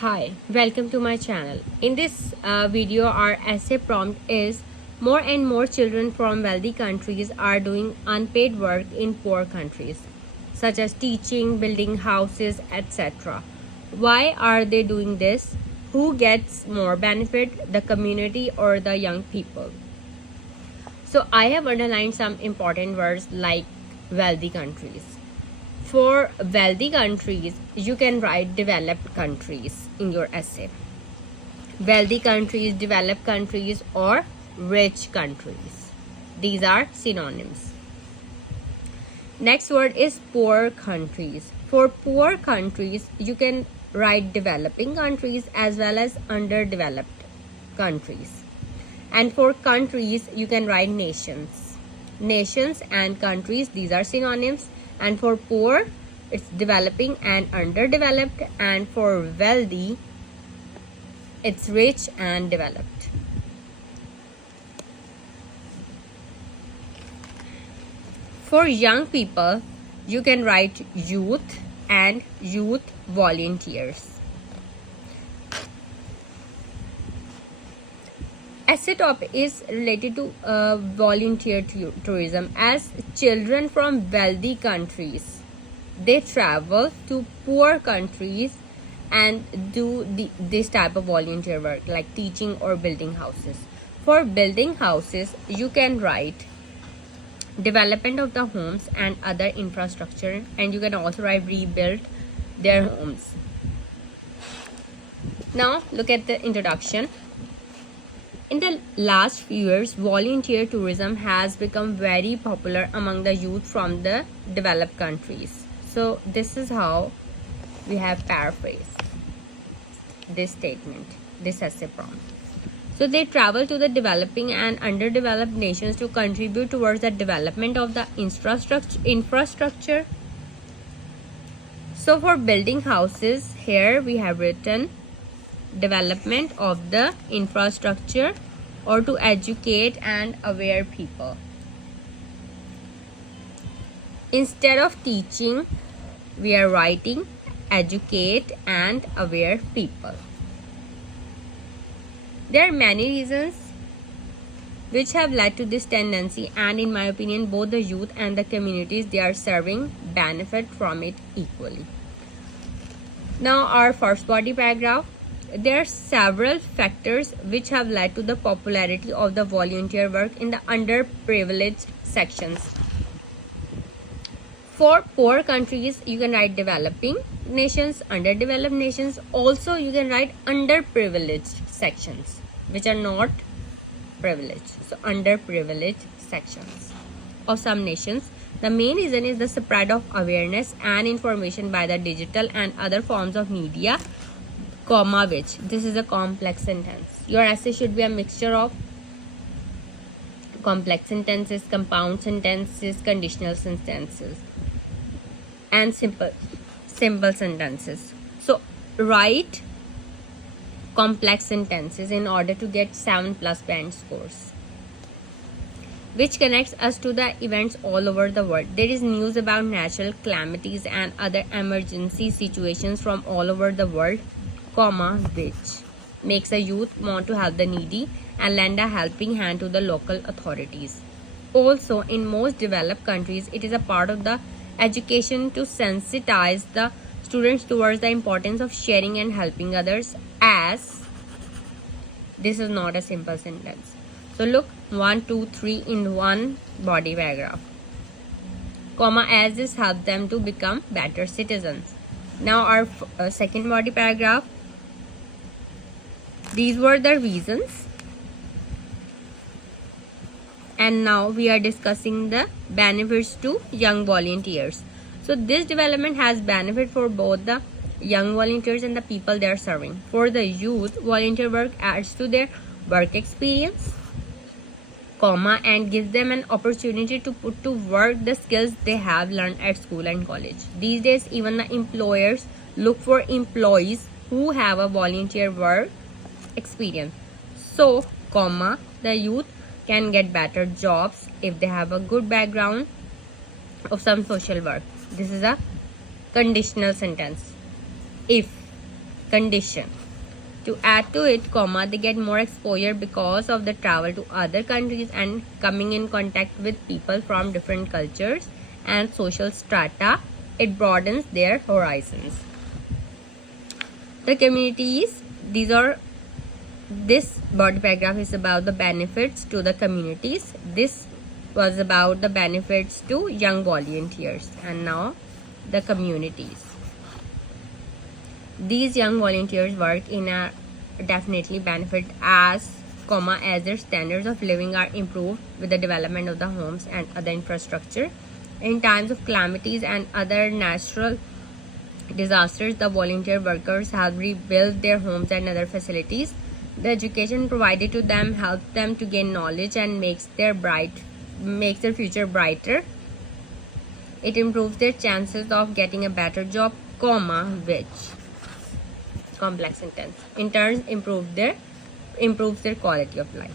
Hi, welcome to my channel. In this video, our essay prompt is more and more children from wealthy countries are doing unpaid work in poor countries, such as teaching, building houses, etc. Why are they doing this? Who gets more benefit, the community or the young people? So I have underlined some important words like wealthy countries. For wealthy countries, you can write developed countries in your essay. Wealthy countries, developed countries, or rich countries. These are synonyms. Next word is poor countries. For poor countries, you can write developing countries as well as underdeveloped countries. And for countries, you can write nations. Nations and countries, these are synonyms. And for poor, it's developing and underdeveloped. And for wealthy, it's rich and developed. For young people, you can write youth and youth volunteers. Essay topic is related to volunteer tourism. As children from wealthy countries, they travel to poor countries and do this type of volunteer work like teaching or building houses. For building houses, you can write development of the homes and other infrastructure, and you can also write rebuild their homes. Now look at the introduction. In the last few years, volunteer tourism has become very popular among the youth from the developed countries. So this is how we have paraphrased this statement, this essay prompt. So they travel to the developing and underdeveloped nations to contribute towards the development of the infrastructure. So for building houses, here we have written development of the infrastructure or to educate and aware people. Instead of teaching, we are writing educate and aware people. There are many reasons which have led to this tendency, and in my opinion, both the youth and the communities they are serving benefit from it equally. Now our first body paragraph. There are several factors which have led to the popularity of the volunteer work in the underprivileged sections. For poor countries, you can write developing nations, underdeveloped nations. Also, you can write underprivileged sections, which are not privileged. So, underprivileged sections of some nations. The main reason is the spread of awareness and information by the digital and other forms of media, comma which. This is a complex sentence. Your essay should be a mixture of complex sentences, compound sentences, conditional sentences, and simple sentences. So write complex sentences in order to get 7+ band scores, which connects us to the events all over the world. There is news about natural calamities and other emergency situations from all over the world, comma which makes a youth want to help the needy and lend a helping hand to the local authorities. Also, in most developed countries, it is a part of the education to sensitize the students towards the importance of sharing and helping others, as this is not a simple sentence. So look, 1, 2, 3 in one body paragraph, comma as this helps them to become better citizens. Now our second body paragraph. These were the reasons, and now we are discussing the benefits to young volunteers. So this development has benefit for both the young volunteers and the people they are serving. For the youth, volunteer work adds to their work experience, comma, and gives them an opportunity to put to work the skills they have learned at school and college. These days, even the employers look for employees who have a volunteer work experience. So, comma, the youth can get better jobs if they have a good background of some social work. This is a conditional sentence. If condition. To add to it, comma, they get more exposure because of the travel to other countries and coming in contact with people from different cultures and social strata. It broadens their horizons. The communities, this body paragraph is about the benefits to the communities. This was about the benefits to young volunteers, and now the communities. These young volunteers work in a definitely benefit as their standards of living are improved with the development of the homes and other infrastructure. In times of calamities and other natural disasters, the volunteer workers help rebuild their homes and other facilities. The education provided to them helps them to gain knowledge and makes their future brighter. It improves their chances of getting a better job, which complex sentence in turn improves their quality of life.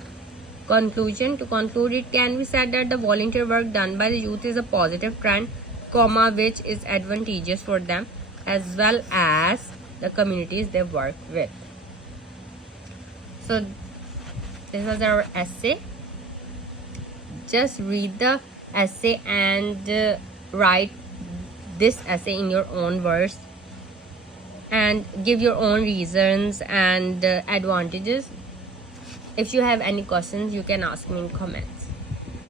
Conclusion. To conclude, it can be said that the volunteer work done by the youth is a positive trend, which is advantageous for them as well as the communities they work with. So this was our essay. Just read the essay and write this essay in your own words and give your own reasons and advantages. If you have any questions, you can ask me in comments.